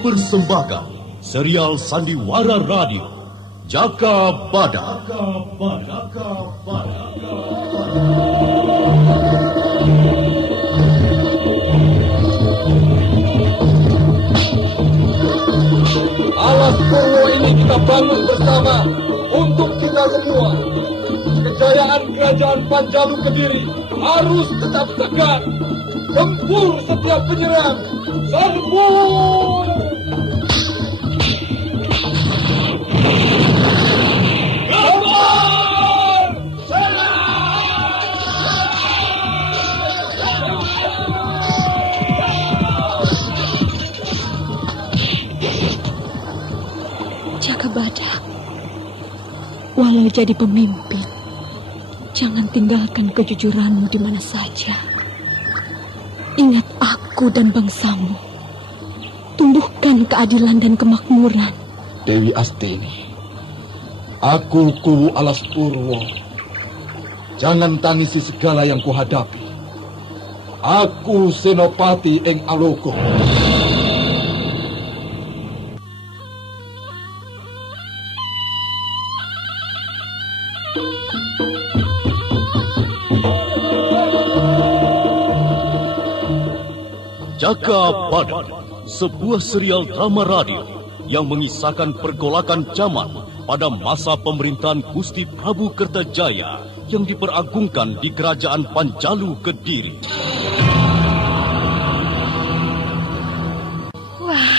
mempersembahkan serial Sandiwara Radio Jaka Badak. Alas Purwo ini kita bangun bersama untuk kita semua. Kejayaan kerajaan Panjalu Kediri harus tetap tegak. Gempur setiap penyerang. Serbu! Jaka Badak, walau jadi pemimpin, jangan tinggalkan kejujuranmu di mana saja. Ingat aku dan bangsamu. Tumbuhkan keadilan dan kemakmuran. Dewi Astini, aku Kuwu Alas Purwo. Jangan tangisi segala yang kuhadapi. Aku Senopati Ing Alogo. Jaka Badak, sebuah serial drama radio yang mengisahkan pergolakan zaman pada masa pemerintahan Gusti Prabu Kertajaya yang diperagungkan di Kerajaan Panjalu Kediri. Wah,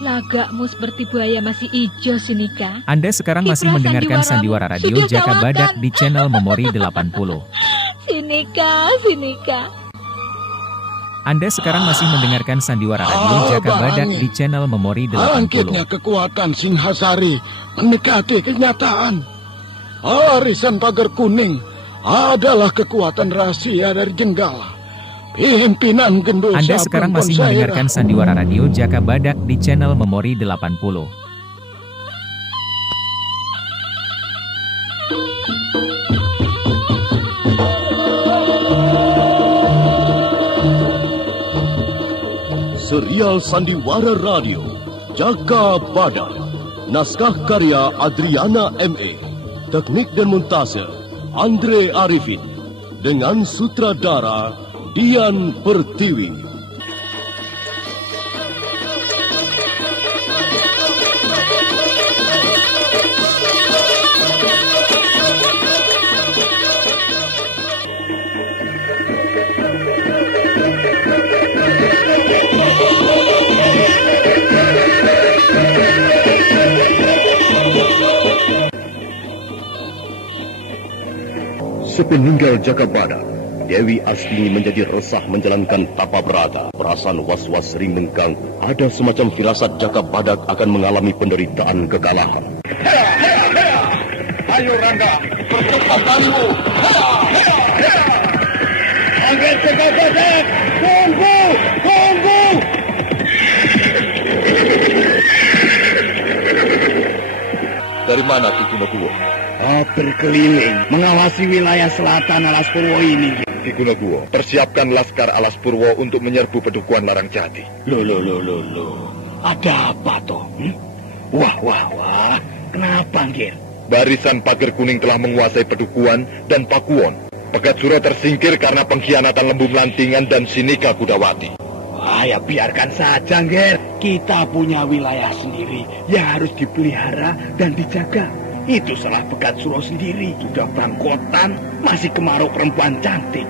lagakmu seperti buaya masih hijau, Sinika. Anda sekarang masih mendengarkan Sandiwara Radio Jaka Badak di channel Memori 80. Sinika. Anda sekarang masih mendengarkan Sandiwara Radio Jaka Badak di channel Memori 80. Bangkitnya kekuatan Singhasari mendekati kenyataan. Arisan Pagar Kuning adalah kekuatan rahasia dari Jenggala. Pimpinan Gendul Anda Sabang sekarang masih Bonsai mendengarkan Rahu. Sandiwara Radio Jaka Badak di channel Memori 80. Serial Sandiwara Radio Jaka Badak. Naskah karya Adriana M.E. Teknik dan montase Andre Arifin. Dengan sutradara Dian Pertiwi. Sepeninggal Jaka Badak, Dewi Astini menjadi resah menjalankan tapa berata. Perasaan was-was sering mengganggu. Ada semacam firasat Jaka Badak akan mengalami penderitaan kekalahan. Ayo Rangga, percepatanmu. Angkat Jaka Badak, tunggu. Dari mana Ki Gunokuwo? Berkeliling, mengawasi wilayah selatan Alas Purwo ini. Ki Gunokuwo, persiapkan Laskar Alas Purwo untuk menyerbu Pedukuhan Larang Jati. Loh. Ada apa toh? Wah. Kenapa, Ngir? Barisan Pagar Kuning telah menguasai Pedukuhan dan Pakuwon. Pegat Suro tersingkir karena pengkhianatan Lembu Melantingan dan Sinika Kudawati. Ya biarkan saja, Ngir. Kita punya wilayah sendiri yang harus dipelihara dan dijaga. Itu salah Pegat Suro sendiri. Sudah bangkotan, masih kemarau perempuan cantik.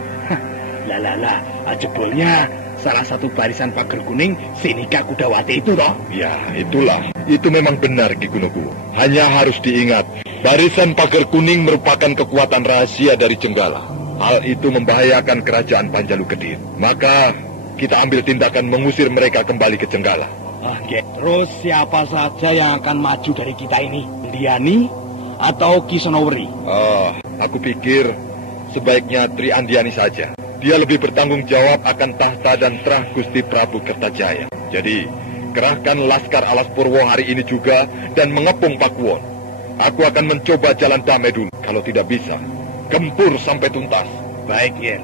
Lah, jebolnya salah satu barisan Pagar Kuning, Sinika Kudawati itu toh? Ya, itulah. Itu memang benar, Ki Gunokuwo. Hanya harus diingat, barisan Pagar Kuning merupakan kekuatan rahasia dari Jenggala. Hal itu membahayakan kerajaan Panjalu Kediri. Maka, kita ambil tindakan mengusir mereka kembali ke Jenggala. Terus siapa saja yang akan maju dari kita ini? Andiani atau Ki Sonowri? Aku pikir sebaiknya Tri Andiani saja. Dia lebih bertanggung jawab akan tahta dan terah Gusti Prabu Kertajaya. Jadi, kerahkan Laskar Alas Purwo hari ini juga dan mengepung Pakuwon. Aku akan mencoba jalan damai dulu. Kalau tidak bisa, gempur sampai tuntas. Baik, Yer.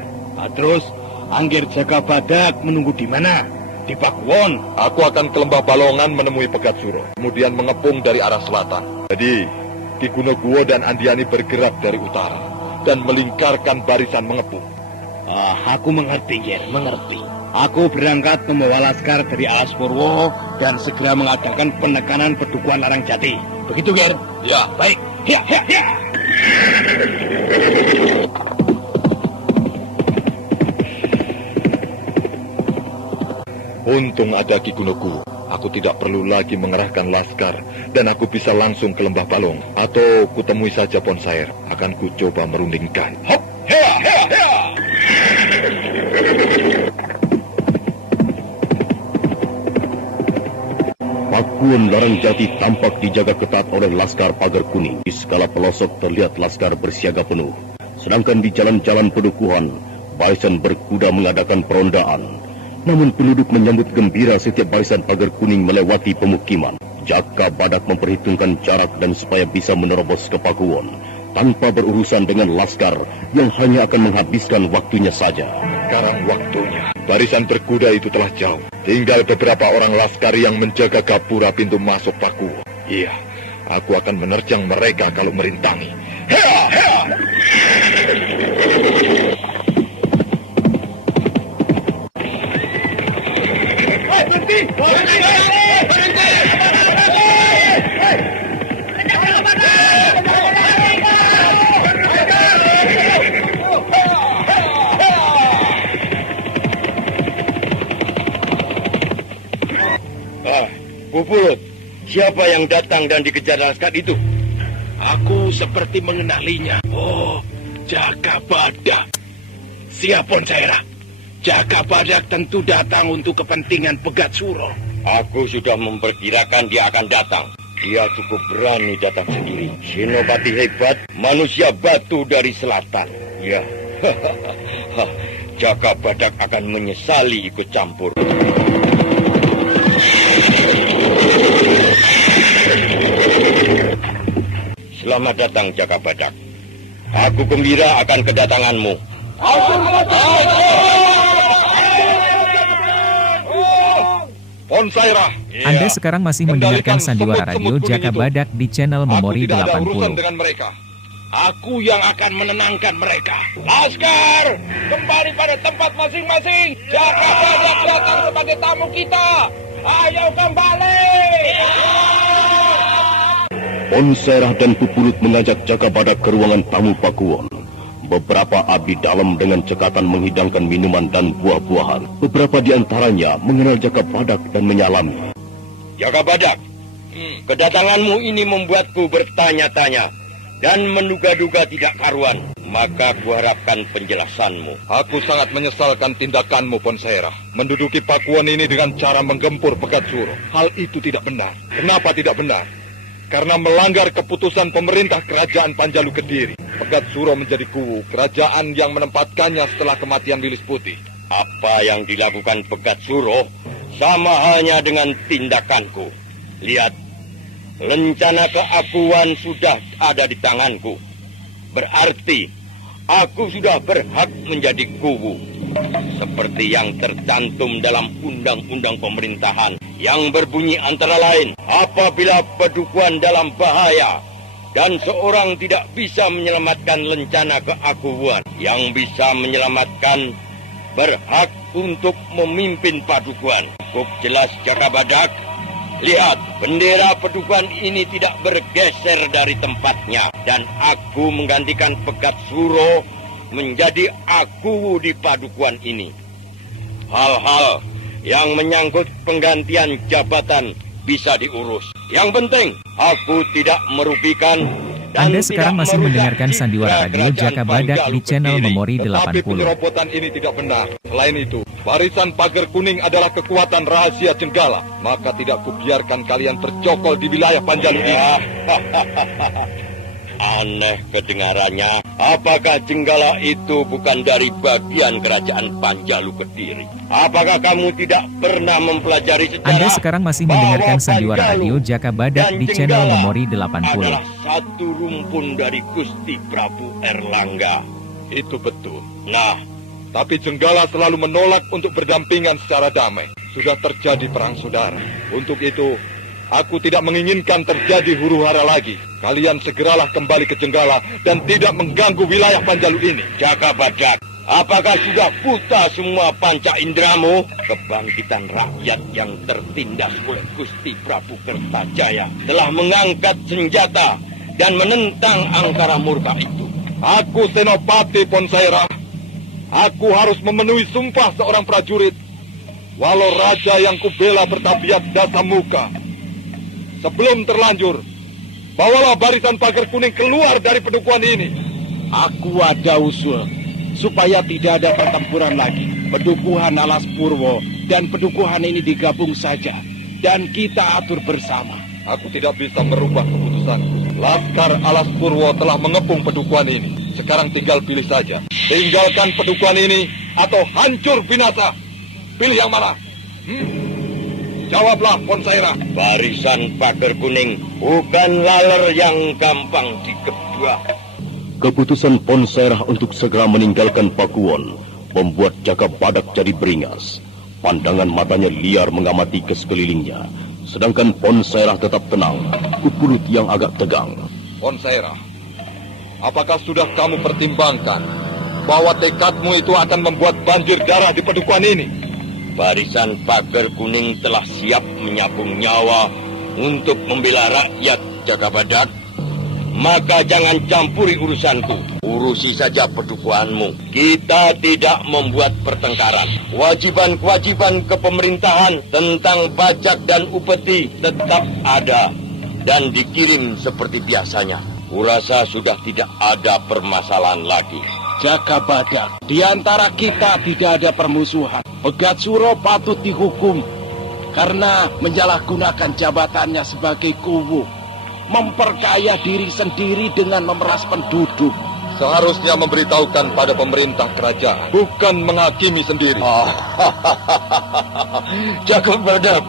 Terus, Anggir Jaka Badak menunggu di mana? di Pakuwon. Aku akan ke Lembah Balongan menemui Pegat Suro, kemudian mengepung dari arah selatan. Jadi, Ki Gunoguwo dan Andiani bergerak dari utara dan melingkarkan barisan mengepung. Aku mengerti, Ger, mengerti. Aku berangkat membawa laskar dari Alas Purwo dan segera mengadakan penekanan Pedukuhan Larang Jati. Begitu, Ger? Ya, Baik. Ya, ya, ya. Untung ada Ki Gunoguwo. Aku tidak perlu lagi mengerahkan laskar dan aku bisa langsung ke Lembah Balong. Atau kutemui saja Ponsair. Akan kucoba merundingkan. Hop, hea, hea, hea. Pakuwon Larang Jati tampak dijaga ketat oleh laskar pagar kuning. Di segala pelosok terlihat laskar bersiaga penuh. Sedangkan di jalan-jalan pedukuhan, barisan berkuda mengadakan perondaan. Namun penduduk menyambut gembira setiap barisan pagar kuning melewati pemukiman. Jaka Badak memperhitungkan jarak dan supaya bisa menerobos ke Pakuwon tanpa berurusan dengan laskar yang hanya akan menghabiskan waktunya saja. Sekarang waktunya. Barisan berkuda itu telah jauh. Tinggal beberapa orang laskar yang menjaga gapura pintu masuk Pakuwon. Iya, aku akan menerjang mereka kalau merintangi. Hea, hea! Berhenti! Berhenti! Pupulut, siapa yang datang dan dikejar laskar itu? Aku seperti mengenalinya. Oh, Jaka Badak. Siap, Ponsaira. Jaka Badak tentu datang untuk kepentingan Pegat Suro. Aku sudah memperkirakan dia akan datang. Dia cukup berani datang sendiri. Senopati hebat, manusia batu dari selatan. Ya, Jaka Badak akan menyesali ikut campur. Selamat datang, Jaka Badak. Aku gembira akan kedatanganmu. Ponsairah. Anda sekarang masih mendengarkan sandiwara radio Jaka Badak di channel Memori Aku tidak ada urusan 80. dengan mereka. Aku yang akan menenangkan mereka. Laskar, kembali pada tempat masing-masing. Jaka Badak datang sebagai tamu kita. Ayo kembali. Ponsairah dan Pupulut mengajak Jaka Badak ke ruangan tamu Pakuwon. Beberapa abdi dalam dengan cekatan menghidangkan minuman dan buah-buahan. Beberapa di antaranya mengenal Jaka Badak dan menyalami. Jaka Badak, kedatanganmu ini membuatku bertanya-tanya dan menduga-duga tidak karuan. Maka kuharapkan penjelasanmu. Aku sangat menyesalkan tindakanmu, Ponsairah. Menduduki Pakuwon ini dengan cara menggempur Pegat Suro. Hal itu tidak benar. Kenapa tidak benar? Karena melanggar keputusan pemerintah kerajaan Panjalu Kediri. Pegat Suro menjadi kuwu kerajaan yang menempatkannya setelah kematian Wilis Putih. Apa yang dilakukan Pegat Suro sama halnya dengan tindakanku. Lihat, rencana keakuan sudah ada di tanganku. Berarti aku sudah berhak menjadi kuwu. Seperti yang tercantum dalam undang-undang pemerintahan yang berbunyi antara lain, apabila Padukuhan dalam bahaya dan seorang tidak bisa menyelamatkan lencana keakuan, yang bisa menyelamatkan berhak untuk memimpin Padukuhan. Cukup jelas, Jaka Badak. Lihat, bendera Padukuhan ini tidak bergeser dari tempatnya, dan aku menggantikan Pegat Suro menjadi aku di Padukuhan ini. Hal-hal yang menyangkut penggantian jabatan bisa diurus. Yang penting, aku tidak merugikan dan Anda sekarang masih mendengarkan sandiwara radio Jaka Badak di channel Memori Tetapi 80. penyerobotan ini tidak benar. Selain itu, barisan pagar kuning adalah kekuatan rahasia Jenggala. Maka tidak kubiarkan kalian tercokol di wilayah Panjalu ini. Aneh kedengarannya. Apakah Jenggala itu bukan dari bagian kerajaan Panjalu Kediri? Apakah kamu tidak pernah mempelajari sejarah? Anda sekarang masih mendengarkan sandiwara radio Jaka Badak di channel Memori 80. Adalah satu rumpun dari Gusti Prabu Erlangga. Itu betul. Nah, Tapi Jenggala selalu menolak untuk berdampingan secara damai. sudah terjadi perang saudara. Untuk itu, aku tidak menginginkan terjadi huru-hara lagi. Kalian segeralah kembali ke Jenggala dan tidak mengganggu wilayah Panjalu ini. Jaka Badak, apakah sudah buta semua panca indramu? Kebangkitan rakyat yang tertindas oleh Gusti Prabu Kertajaya telah mengangkat senjata dan menentang angkara murka itu. Aku Senopati Ponsaira. Aku harus memenuhi sumpah seorang prajurit. Walau raja yang kubela bertabiat dasar muka. Sebelum terlanjur, bawalah barisan pagar kuning keluar dari pedukuhan ini. Aku ada usul supaya tidak ada pertempuran lagi. Pedukuhan Alas Purwo dan pedukuhan ini digabung saja dan kita atur bersama. Aku tidak bisa merubah keputusan. Laskar Alas Purwo telah mengepung pedukuhan ini. Sekarang tinggal pilih saja. Tinggalkan pedukuhan ini atau hancur binasa. Pilih yang mana? Jawablah, Ponsaira. Barisan pagar kuning bukan laler yang gampang digebrak. Keputusan Ponsaira untuk segera meninggalkan Pakuwon membuat Jaka Badak jadi beringas. Pandangan matanya liar mengamati ke sekelilingnya. Sedangkan Ponsaira tetap tenang, kukulut yang agak tegang. Ponsaira, apakah sudah kamu pertimbangkan bahwa tekadmu itu akan membuat banjir darah di pedukuhan ini? Barisan pagar kuning telah siap menyabung nyawa untuk membela rakyat, Jaka Badak. Maka jangan campuri urusanku. Urusi saja pedukuhanmu. Kita tidak membuat pertengkaran. Kewajiban-kewajiban kepemerintahan tentang pajak dan upeti tetap ada dan dikirim seperti biasanya. Kurasa sudah tidak ada permasalahan lagi. Jaka Badak, di antara kita tidak ada permusuhan. Pegat Suro patut dihukum karena menyalahgunakan jabatannya sebagai kuwu, memperkaya diri sendiri dengan memeras penduduk. Seharusnya memberitahukan pada pemerintah kerajaan, bukan menghakimi sendiri. Jaka Badak,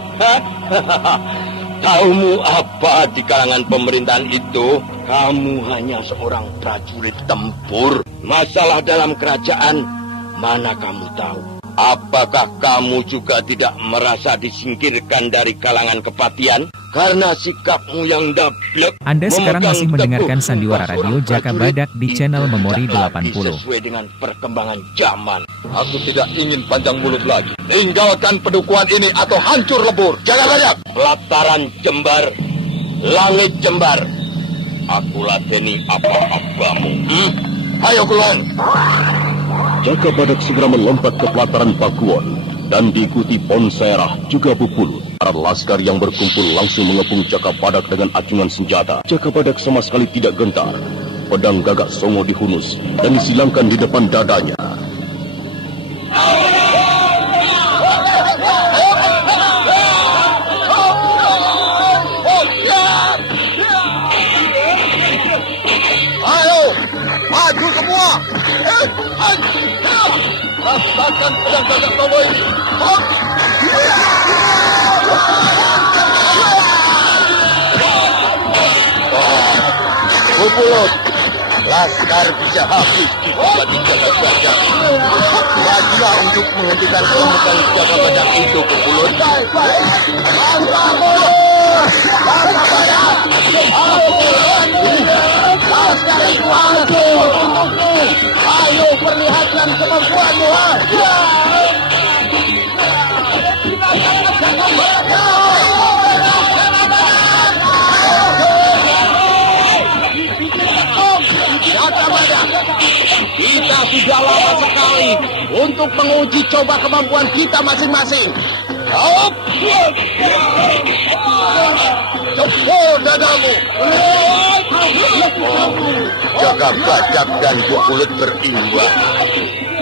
taumu apa di kalangan pemerintahan itu? Kamu hanya seorang prajurit tempur. Masalah dalam kerajaan, mana kamu tahu? Apakah kamu juga tidak merasa disingkirkan dari kalangan kepatian? Karena sikapmu yang dablek. Anda sekarang masih mendengarkan Sandiwara Radio Jaka Badak di channel Memori 80. Sesuai dengan perkembangan zaman. Aku tidak ingin panjang mulut lagi. Tinggalkan pedukuhan ini atau hancur lebur. Jaka Badak, pelataran Jembar, langit Jembar. Aku ladeni apa-apamu. Ayo keluar. Jaka Badak segera melompat ke pelataran Pakuwon dan diikuti Ponsaira juga Bupulut. Para laskar yang berkumpul langsung mengepung Jaka Badak dengan acungan senjata. Jaka Badak sama sekali tidak gentar. Pedang gagak songo dihunus dan disilangkan di depan dadanya. Ayo, maju semua. Rasakan pedang gagak songo ini. Bupulut, laskar bisa habis di tempat Jaka Badak. Majulah untuk menghentikan pembukaan Jaka Badak itu, Bupulut. Ayo perlihatkan kemampuanmu. Kita sudah lama sekali untuk menguji coba kemampuan kita masing-masing. Jempol dadamu. Jaka Badak dan Bupulut berimbang.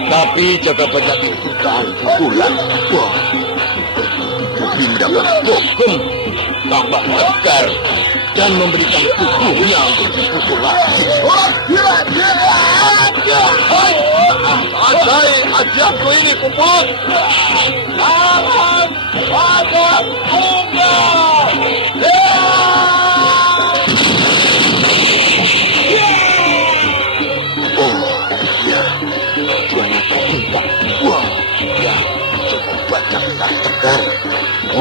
Tapi Jaka Badak itu tahan pukulan. Wah, mendapat hukum tambah tegar dan memberikan tubuhnya untuk dipukul lagi. Adai ajakku ini, Bupulut. Tangan pada tunggal. Oh, ya. Tuan itu entah. Wah, ya. Jaka Badak tak tegar.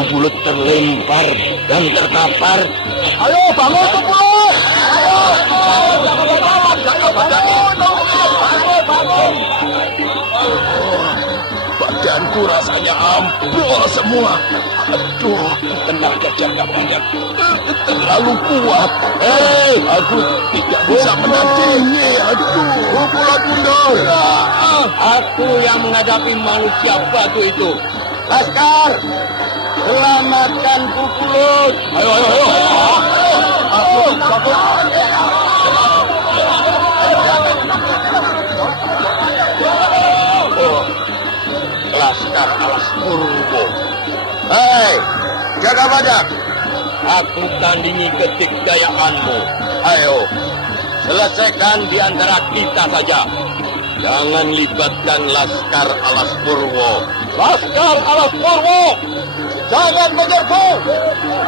Bulut terlempar dan terkapar. Ayo bangun Bulut! Badanku rasanya ambrol semua. Aduh, tenaga Jaka Badak terlalu kuat. Aku tidak bisa menandingi. Aduh, Bulat mundur. Aku yang menghadapi manusia batu itu. Laskar, selamatkan Bulut. Ayo. Aku takut. Laskar Alas Purwo. Hei, Jaka Badak. Aku tandingi kedikdayaanmu. Ayo, selesaikan di antara kita saja. Jangan libatkan Laskar Alas Purwo. Laskar Alas Purwo, jangan menyerbu.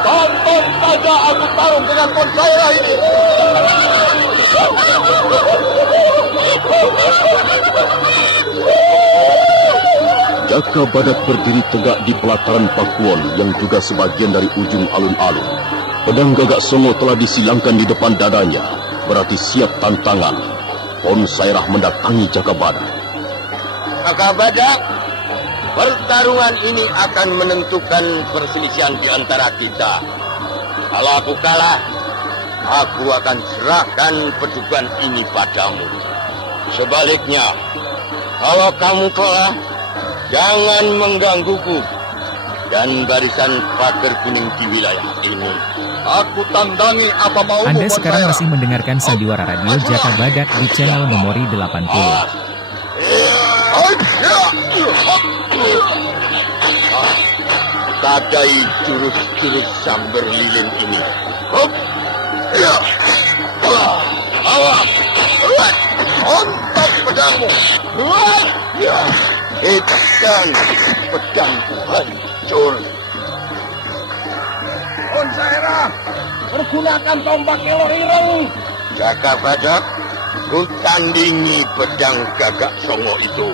Tonton saja aku tarung dengan Ponsairah ini. Jaka Badak berdiri tegak di pelataran Pakuwon yang juga sebagian dari ujung alun-alun. Pedang Gagak Songo telah disilangkan di depan dadanya, berarti siap tantangan. Ponsairah mendatangi Jaka Badak. Jaka Badak, pertarungan ini akan menentukan perselisihan di antara kita. Kalau aku kalah, aku akan serahkan pedukan ini padamu. Sebaliknya, kalau kamu kalah, jangan menggangguku dan barisan pagar kuning di wilayah ini. Aku tandangi apa mau. Anda sekarang masih mendengarkan sandiwara radio Jaka Badak di channel Memori 80. Tadai jurus-jurus sambar lilin ini. Ontak pedangmu. Ikan pedangku hancur. Ponsairah, pergunakan tombak kelor ireng. Jaka Badak, ku tandingi pedang Gagak Songo itu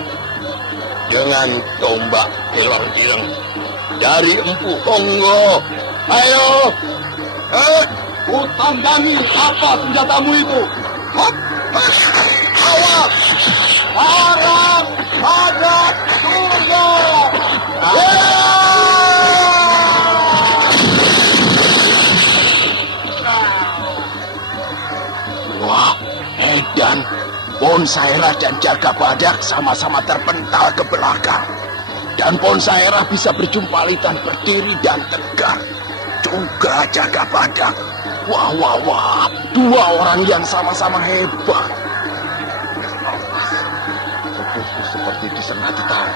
dengan tombak kelor ireng dari Empu Honggo. Ayo, ku tandangi apa senjatamu itu. Awas, harap Badak surga. Wah, Edan, Ponsairah dan Jaka Badak sama-sama terpental ke belakang. Dan Ponsairah bisa berjumpalitan berdiri dan tegak. Juga Jaka Badak. Wah, dua orang yang sama-sama hebat. Tubuhku seperti disengat tahu.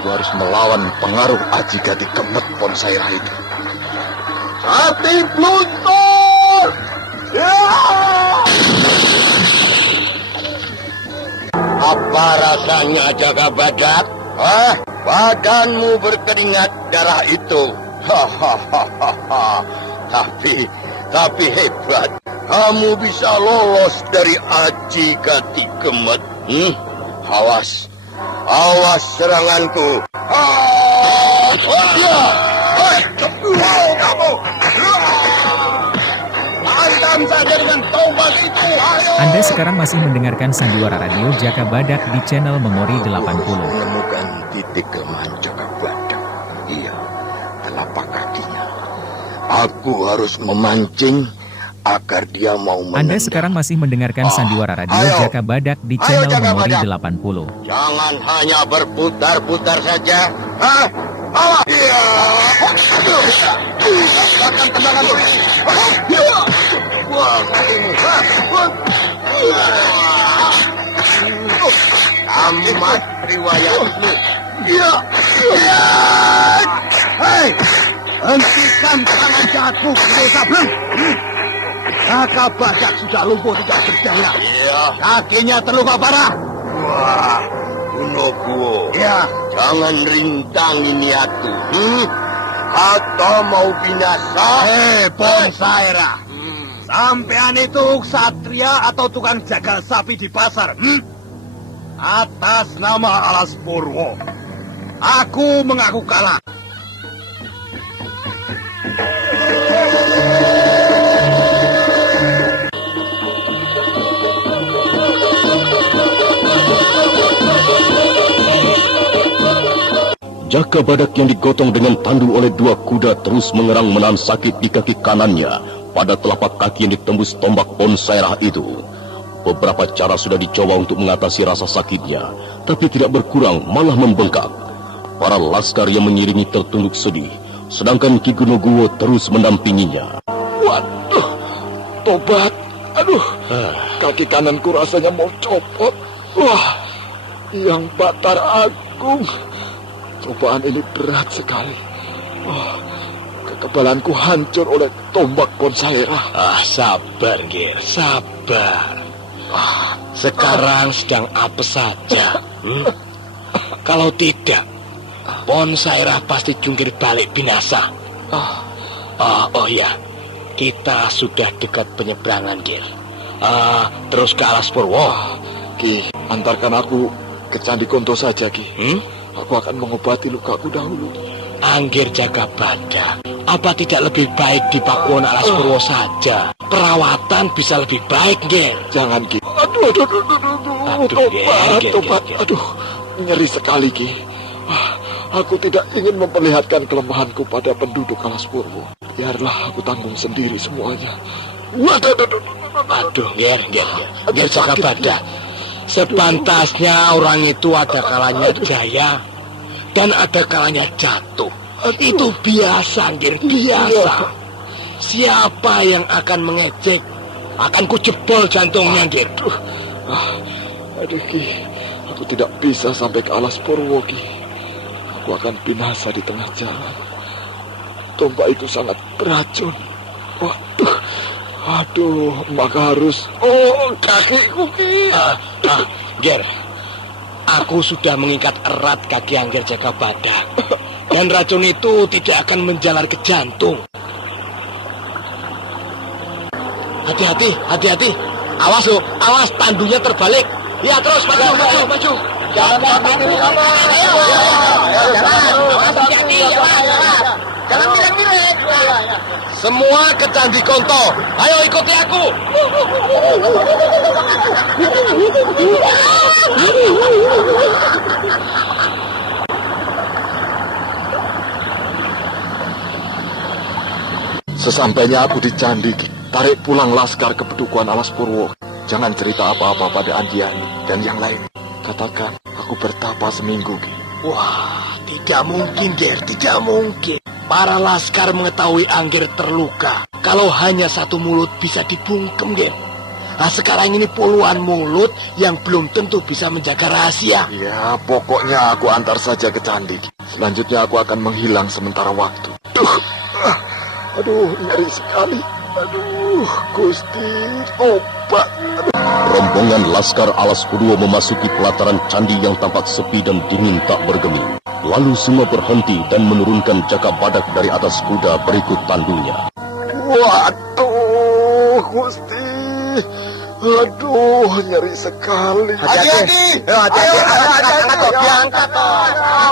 Aku harus melawan pengaruh Aji Gati Kemet Ponsairah itu. Hati peluntur! Apa rasanya, Jaka Badak? Badanmu berkeringat darah itu. Hahaha. Tapi hebat. Kamu bisa lolos dari Aji Gati Kemet. Awas seranganku. Kamu. Hantam saja dengan tombak itu. Ayo. Anda sekarang masih mendengarkan sandiwara radio Jaka Badak di channel Memori 80. Menemukan titik kelemahan Jaka Badak. Iya, telapak kakinya. Aku harus memancing agar dia mau menendang. Anda sekarang masih mendengarkan sandiwara radio Jaka Badak di channel Memori 80. Jangan hanya berputar-putar saja. Awas! Iya. Akan tendangan. Wah, amat riwayatmu. Iya. Hei, hentikan tangan jahatmu, Desa Bleng. Jaka Badak sudah lumpuh tidak berdaya. Iya. Kakinya terluka parah. Wah, Gunobuwo. Ya, Jangan rintangi niatku. Atau mau binasa. Ponsairah. Sampean itu ksatria atau tukang jagal sapi di pasar? Atas nama Alas Purwo, aku mengaku kalah. Jaka Badak yang digotong dengan tandu oleh 2 kuda terus mengerang menahan sakit di kaki kanannya pada telapak kaki yang ditembus tombak Ponsairah itu. Beberapa cara sudah dicoba untuk mengatasi rasa sakitnya, tapi tidak berkurang, malah membengkak. Para laskar yang mengiringi tertunduk sedih, sedangkan Ki Gunungguwo terus mendampinginya. Waduh, tobat. Aduh, kaki kananku rasanya mau copot. Wah, Yang Batar Agung. Cobaan ini berat sekali. Kekebalanku hancur oleh tombak Ponsairah. Sabar, Ger, sabar. Sekarang sedang apes saja. Kalau tidak, Ponsairah pasti jungkir balik binasa. Oh ya, kita sudah dekat penyeberangan, Ger. Terus ke Alas Purwo. Ki, antarkan aku ke Candi Konto saja, Ki. Aku akan mengobati lukaku dahulu. Angger Jaka Badak, apa tidak lebih baik di Pakuwon Alas Purwo saja? Perawatan bisa lebih baik, Ger. Jangan, Ki. Aduh, tobat. Aduh, nyeri sekali, Ki. Aku tidak ingin memperlihatkan kelemahanku pada penduduk Alas Purwo. Biarlah aku tanggung sendiri semuanya. Aduh, Ger Jaka Badak. Sepantasnya orang itu ada kalanya jaya dan ada kalanya jatuh. Itu biasa, Ger, biasa. Siapa yang akan mengejek, akan kujebol jantungnya, Ger. Aduh, Ki, aku tidak bisa sampai ke Alas Purwo, Ki. Aku akan binasa di tengah jalan. Tombak itu sangat beracun. Aduh, maka harus... kakiku, Ki. Ger, aku sudah mengikat erat kaki Angger Jaka Badak. Dan racun itu tidak akan menjalar ke jantung. Hati-hati. Awas, awas, tandunya terbalik. Ya, terus, maju. Jangan hati-hati. Jangan milik-milik. Semua ke Candi Konto. Ayo ikuti aku. Sesampainya aku di Candi, Ki, tarik pulang laskar ke Pedukuhan Alas Purwo. Jangan cerita apa-apa pada Andiani dan yang lain. Katakan, aku bertapa seminggu, Ki. Wah, tidak mungkin, Ger, tidak mungkin. Para laskar mengetahui Angger terluka. Kalau hanya 1 mulut bisa dibungkem, Ger. Nah, sekarang ini puluhan mulut yang belum tentu bisa menjaga rahasia. Ya, pokoknya aku antar saja ke Candi, Ki. Selanjutnya aku akan menghilang sementara waktu. Aduh, nyeri sekali. Aduh, Gusti, obat. Rombongan laskar Alas Purwo memasuki pelataran candi yang tampak sepi dan dingin tak bergeming. Lalu semua berhenti dan menurunkan Jaka Badak dari atas kuda berikut tandunya. Waduh, Gusti. Aduh, nyeri sekali. Hati-hati. Angkat.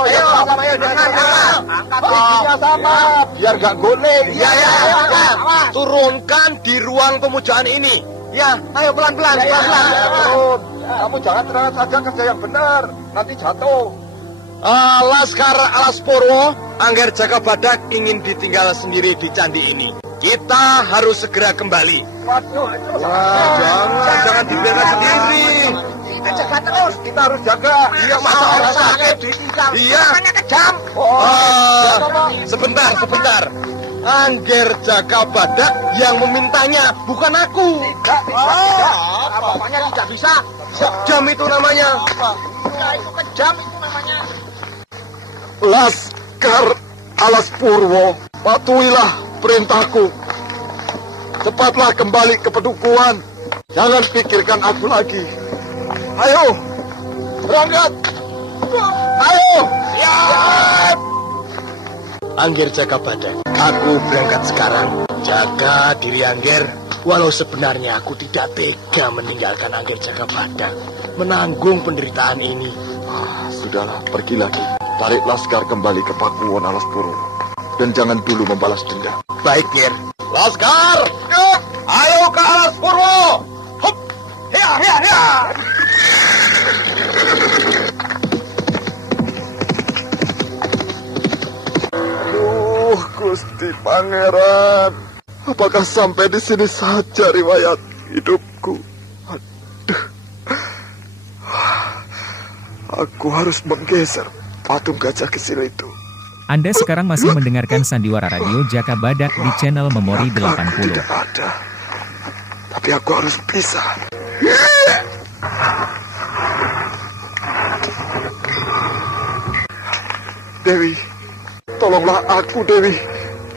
Ayo, angkat sama. Biar gak goleng. Ya. Turunkan di ruang pemujaan ini. Ya, ayo pelan-pelan. Kamu jangan terangkat saja, kerja yang benar. Nanti jatuh. Laskar Alas Purwo, Angger Jaka Badak ingin ditinggal sendiri di candi ini. Kita harus segera kembali. Waduh, jangan dibiarkan sendiri. Kita jaga terus. Kita harus jaga. Iya, masa orang sakit ditinggal. Iya. Makanya kejam. Sebentar. Angger Jaka Badak yang memintanya, bukan aku. Tidak. Pokoknya tidak bisa. Kejam itu namanya. Itu kejam itu namanya. Laskar Alas Purwo, patuhilah perintahku. Cepatlah kembali ke Pedukuhan. Jangan pikirkan aku lagi. Ayo, berangkat. Ayo. Siap. Angger Jaka Badak, aku berangkat sekarang. Jaga diri Angger. Walau sebenarnya aku tidak tega meninggalkan Angger Jaka Badak menanggung penderitaan ini. Sudahlah, pergi lagi. Tarik laskar kembali ke Pakuwon Alas Purwo. Dan jangan dulu membalas dendam. Baik, Ger. Laskar, yuk, ayo ke Alas Purwo. Hup, ya. Gusti Pangeran, apakah sampai di sini saja riwayat hidupku? Aduh, aku harus menggeser patung gajah kecil itu. Anda sekarang masih mendengarkan Sandiwara Radio Jaka Badak di channel Memori 80. Aku tidak ada, tapi aku harus bisa. Dewi, tolonglah aku, Dewi.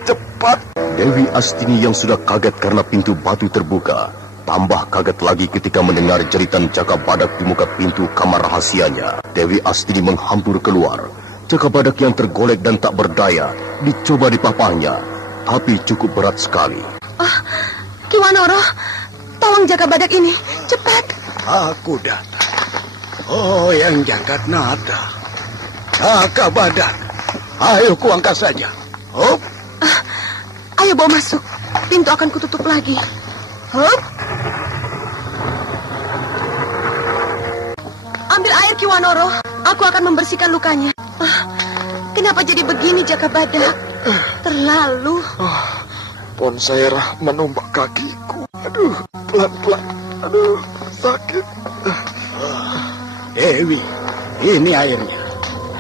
Cepat. Dewi Astini yang sudah kaget karena pintu batu terbuka, tambah kaget lagi ketika mendengar jeritan Jaka Badak di muka pintu kamar rahasianya. Dewi Astini menghambur keluar. Jaka Badak yang tergolek dan tak berdaya dicoba dipapahnya, tapi cukup berat sekali. Ki Wanoro, tolong Jaka Badak ini, cepat. Aku datang. Oh, yang jangkat nada. Jaka Badak, ayo kuangkat saja. Hop. Ayo bawa masuk, pintu akan kututup lagi. Hop. Ambil air Ki Wanoro, aku akan membersihkan lukanya. Kenapa jadi begini Jaka Badak? Terlalu. Ponsairah menumpak kakiku. Aduh, pelan-pelan. Aduh, sakit. Dewi, ini airnya.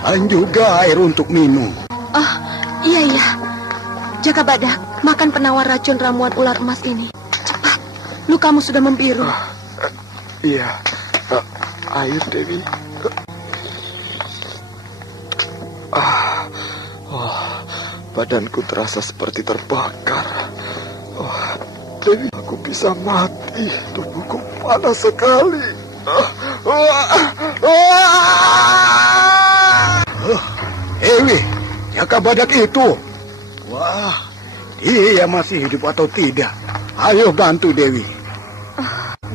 Dan juga air untuk minum. Iya. Jaka Badak, makan penawar racun ramuan ular emas ini. Cepat, lukamu sudah membiru. Iya, air Dewi. Badanku terasa seperti terbakar. Dewi, aku bisa mati. Tubuhku panas sekali. Dewi, Jaka Badak itu. Wah, dia masih hidup atau tidak? Ayo bantu Dewi.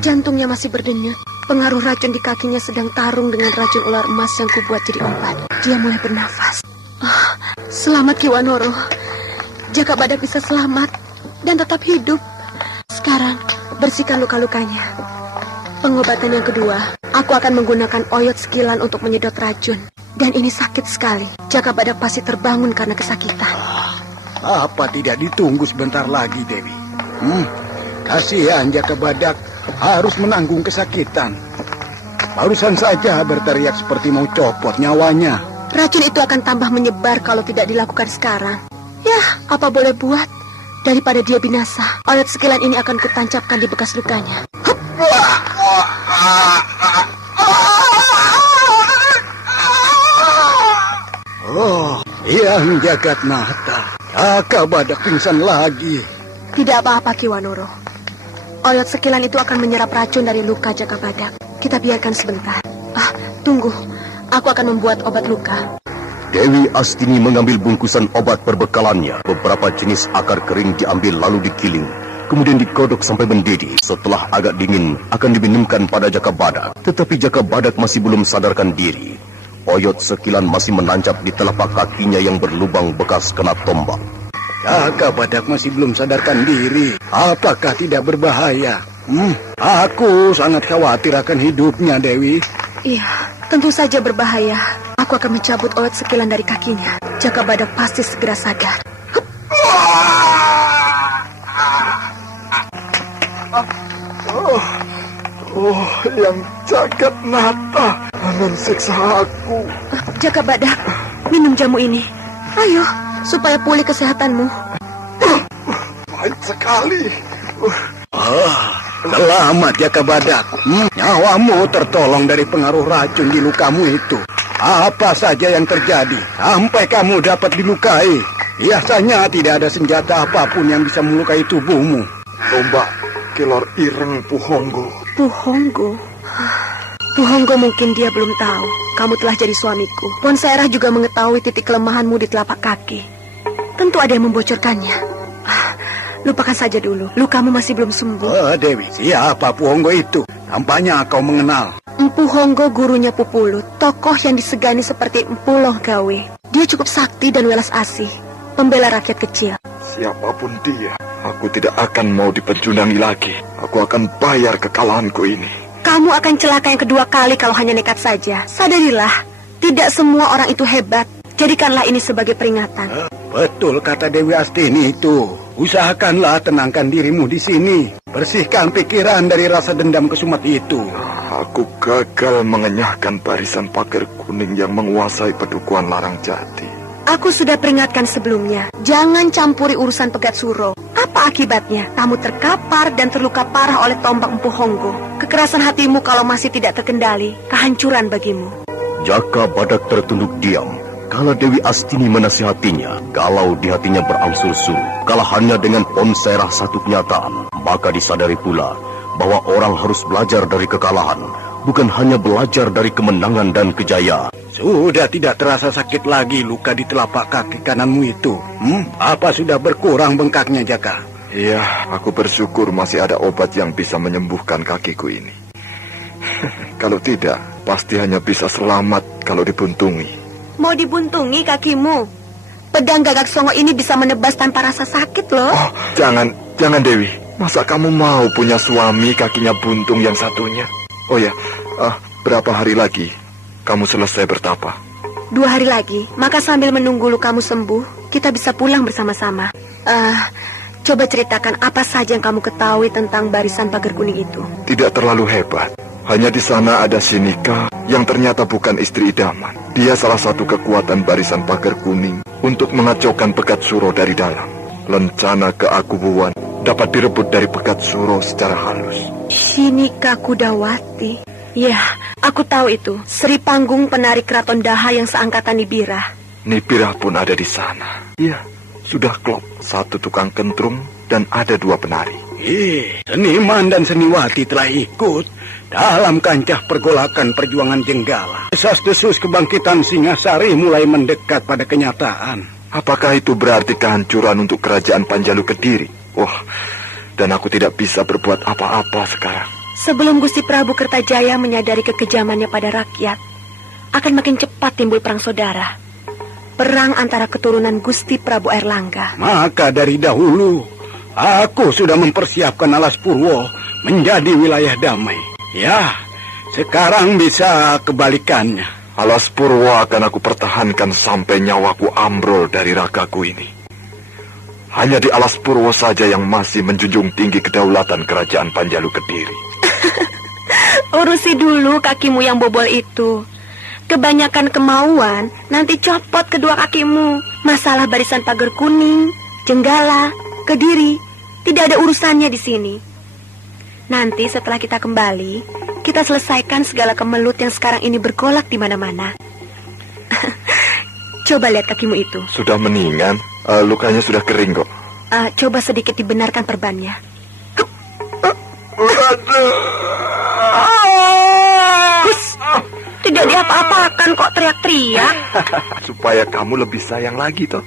Jantungnya masih berdenyut. Pengaruh racun di kakinya sedang tarung dengan racun ular emas yang kubuat jadi obat. Dia mulai bernafas. Selamat Ki Wanoro. Jaka Badak bisa selamat dan tetap hidup. Sekarang bersihkan luka-lukanya. Pengobatan yang kedua, aku akan menggunakan oyot sekilan untuk menyedot racun. Dan ini sakit sekali. Jaka Badak pasti terbangun karena kesakitan. Apa tidak ditunggu sebentar lagi, Dewi? Kasihan Jaka Badak harus menanggung kesakitan. Barusan saja berteriak seperti mau copot nyawanya. Racun itu akan tambah menyebar kalau tidak dilakukan sekarang. Yah, apa boleh buat? Daripada dia binasa, oyot sekilan ini akan kutancapkan di bekas lukanya. Oh, yang jagat mata. Jaka Badak pingsan lagi. Tidak apa-apa Ki Wanoro. Oyot sekilan itu akan menyerap racun dari luka Jaka Badak. Kita biarkan sebentar. Tunggu. Aku akan membuat obat luka. Dewi Astini mengambil bungkusan obat perbekalannya. Beberapa jenis akar kering diambil lalu digiling. Kemudian digodok sampai mendidih. Setelah agak dingin, akan diminumkan pada Jaka Badak. Tetapi Jaka Badak masih belum sadarkan diri. Oyot sekilan masih menancap di telapak kakinya yang berlubang bekas kena tombak. Jaka Badak masih belum sadarkan diri. Apakah tidak berbahaya? Aku sangat khawatir akan hidupnya, Dewi. Iya, tentu saja berbahaya. Aku akan mencabut oyot sekilan dari kakinya. Jaka Badak pasti segera sadar. Yang jagat nata mensiksa aku. Jaka Badak, minum jamu ini. Ayo, supaya pulih kesehatanmu. Pahit sekali. Selamat Jaka Badak. Nyawamu tertolong dari pengaruh racun di lukamu itu. Apa saja yang terjadi sampai kamu dapat dilukai? Biasanya tidak ada senjata apapun yang bisa melukai tubuhmu. Tombak Kelor Ireng Puhonggo. Puhonggo? Puhonggo mungkin dia belum tahu. Kamu telah jadi suamiku. Ponsairah juga mengetahui titik kelemahanmu di telapak kaki. Tentu ada yang membocorkannya. Lupakan saja dulu. Lukamu masih belum sembuh. Dewi, siapa Puhonggo itu? Tampaknya kau mengenal. Empu Honggo gurunya Pupulut. Tokoh yang disegani seperti Empu Loh Gawe. Dia cukup sakti dan welas asih. Pembela rakyat kecil. Siapapun dia, aku tidak akan mau dipecundangi lagi. Aku akan bayar kekalahanku ini. Kamu akan celaka yang kedua kali kalau hanya nekat saja. Sadarilah, tidak semua orang itu hebat. Jadikanlah ini sebagai peringatan. Betul kata Dewi Astini itu. Usahakanlah tenangkan dirimu di sini. Bersihkan pikiran dari rasa dendam kesumat itu. Aku gagal mengenyahkan barisan pagar kuning yang menguasai Pedukuhan Larang Jati. Aku sudah peringatkan sebelumnya, jangan campuri urusan Pegat Suro. Apa akibatnya? Kamu terkapar dan terluka parah oleh tombak Empu Honggo. Kekerasan hatimu kalau masih tidak terkendali, kehancuran bagimu. Jaka Badak tertunduk diam. Kala Dewi Astini menasihatinya, kalau di hatinya berangsur-sur, kalahannya dengan Ponserah satu kenyataan, maka disadari pula bahwa orang harus belajar dari kekalahan, bukan hanya belajar dari kemenangan dan kejayaan. Sudah tidak terasa sakit lagi luka di telapak kaki kananmu itu. Apa sudah berkurang bengkaknya, Jaka? Iya, aku bersyukur masih ada obat yang bisa menyembuhkan kakiku ini. Kalau tidak, pasti hanya bisa selamat kalau dibuntungi. Mau dibuntungi kakimu? Pedang Gagak Songo ini bisa menebas tanpa rasa sakit loh. Oh, jangan Dewi. Masa kamu mau punya suami kakinya buntung yang satunya? Oh ya, berapa hari lagi kamu selesai bertapa? 2 hari lagi, maka sambil menunggu lukamu sembuh, kita bisa pulang bersama-sama. Coba ceritakan apa saja yang kamu ketahui tentang barisan pagar kuning itu. Tidak terlalu hebat. Hanya di sana ada Sinika yang ternyata bukan istri idaman. Dia salah satu kekuatan barisan pagar kuning untuk mengacaukan Pegat Suro dari dalam. Lencana keakubuan dapat direbut dari Pegat Suro secara halus. Sinika Kudawati. Ya, aku tahu itu. Sri Panggung penari keraton Daha yang seangkatan Nibirah. Nibirah pun ada di sana. Iya, sudah klop. 1 tukang kentrum dan ada 2 penari. Seniman dan seniwati telah ikut dalam kancah pergolakan perjuangan Jenggala. Desas-desus kebangkitan Singasari mulai mendekat pada kenyataan. Apakah itu berarti kehancuran untuk kerajaan Panjalu Kediri? Wah, dan aku tidak bisa berbuat apa-apa sekarang. Sebelum Gusti Prabu Kertajaya menyadari kekejamannya pada rakyat, akan makin cepat timbul perang saudara. Perang antara keturunan Gusti Prabu Airlangga. Maka dari dahulu, aku sudah mempersiapkan Alas Purwo menjadi wilayah damai. Ya, sekarang bisa kebalikannya. Alas Purwo akan aku pertahankan sampai nyawaku ambrol dari ragaku ini. Hanya di Alas Purwo saja yang masih menjunjung tinggi kedaulatan kerajaan Panjalu Kediri. Urusi dulu kakimu yang bobol itu. Kebanyakan kemauan, nanti copot kedua kakimu. Masalah barisan pagar kuning, Jenggala, Kediri, tidak ada urusannya di sini. Nanti setelah kita kembali, kita selesaikan segala kemelut yang sekarang ini bergolak di mana-mana. Coba lihat kakimu itu. Sudah mendingan, lukanya sudah kering kok. Coba sedikit dibenarkan perbannya. Tidak diapa-apakan kok teriak-teriak. Supaya kamu lebih sayang lagi toh.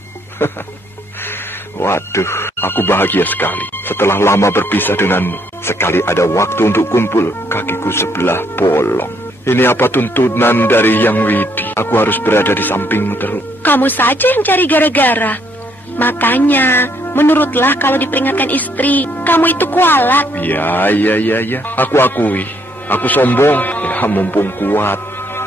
Waduh, aku bahagia sekali. Setelah lama berpisah denganmu, sekali ada waktu untuk kumpul, kakiku sebelah bolong. Ini apa tuntunan dari Yang Widi? Aku harus berada di sampingmu terus. Kamu saja yang cari gara-gara. Makanya, menurutlah kalau diperingatkan istri, kamu itu kualat. Ya. Aku akui. Aku sombong. Ya, mumpung kuat.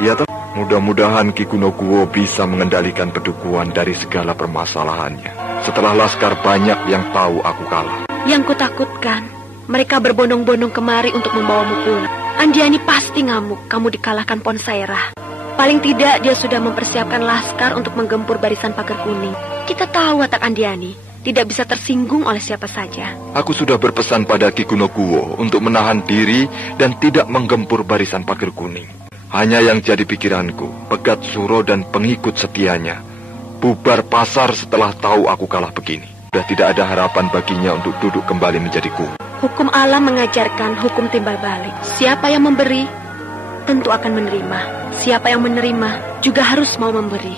Ya toh, mudah-mudahan Ki Kunokuwo bisa mengendalikan Pedukuhan dari segala permasalahannya. Setelah laskar banyak yang tahu aku kalah. Yang kutakutkan, mereka berbondong-bondong kemari untuk membawamu pulang. Andiani pasti ngamuk kamu dikalahkan Ponserah. Paling tidak dia sudah mempersiapkan laskar untuk menggempur barisan pagar kuning. Kita tahu watak Andiani, tidak bisa tersinggung oleh siapa saja. Aku sudah berpesan pada Ki Kunokuwo untuk menahan diri dan tidak menggempur barisan pagar kuning. Hanya yang jadi pikiranku, Pegat Suro dan pengikut setianya bubar pasar setelah tahu aku kalah begini. Sudah tidak ada harapan baginya untuk duduk kembali menjadi kuwu. Hukum alam mengajarkan hukum timbal balik. Siapa yang memberi, tentu akan menerima. Siapa yang menerima, juga harus mau memberi.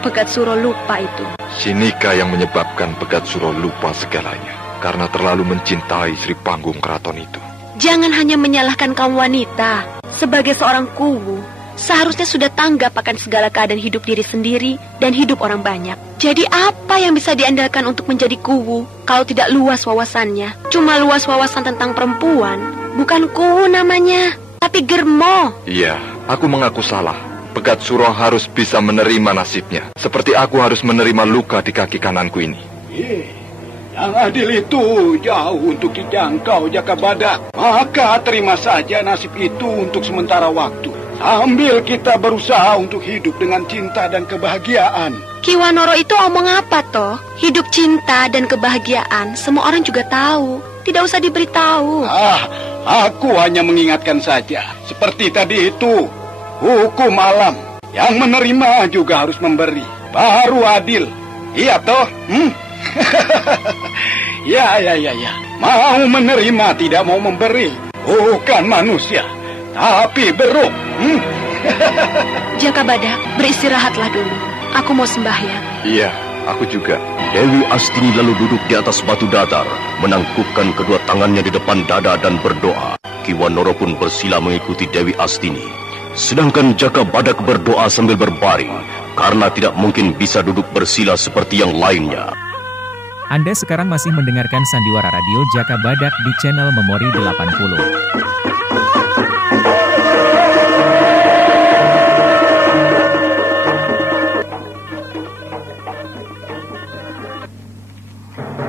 Pegat Suro lupa itu. Sinika yang menyebabkan Pegat Suro lupa segalanya, karena terlalu mencintai Sri Panggung Keraton itu. Jangan hanya menyalahkan kaum wanita. Sebagai seorang kuwu, seharusnya sudah tanggap akan segala keadaan hidup diri sendiri dan hidup orang banyak. Jadi apa yang bisa diandalkan untuk menjadi kuwu kalau tidak luas wawasannya? Cuma luas wawasan tentang perempuan, bukan kuwu namanya, tapi germo. Iya, aku mengaku salah. Pegat Suro harus bisa menerima nasibnya. Seperti aku harus menerima luka di kaki kananku ini. Yang adil itu jauh untuk dijangkau, Jaka Badak. Maka terima saja nasib itu untuk sementara waktu. Sambil kita berusaha untuk hidup dengan cinta dan kebahagiaan. Ki Wanoro itu omong apa toh? Hidup cinta dan kebahagiaan semua orang juga tahu. Tidak usah diberitahu. Aku hanya mengingatkan saja. Seperti tadi itu, hukum alam. Yang menerima juga harus memberi. Baru adil. Iya toh? Ya. Mau menerima tidak mau memberi. Bukan manusia, tapi beruk. Jaka Badak, beristirahatlah dulu. Aku mau sembahyang. Iya, aku juga. Dewi Astini lalu duduk di atas batu datar, menangkupkan kedua tangannya di depan dada dan berdoa. Ki Wanoro pun bersila mengikuti Dewi Astini. Sedangkan Jaka Badak berdoa sambil berbaring, karena tidak mungkin bisa duduk bersila seperti yang lainnya. Anda sekarang masih mendengarkan Sandiwara Radio Jaka Badak di channel Memori 80.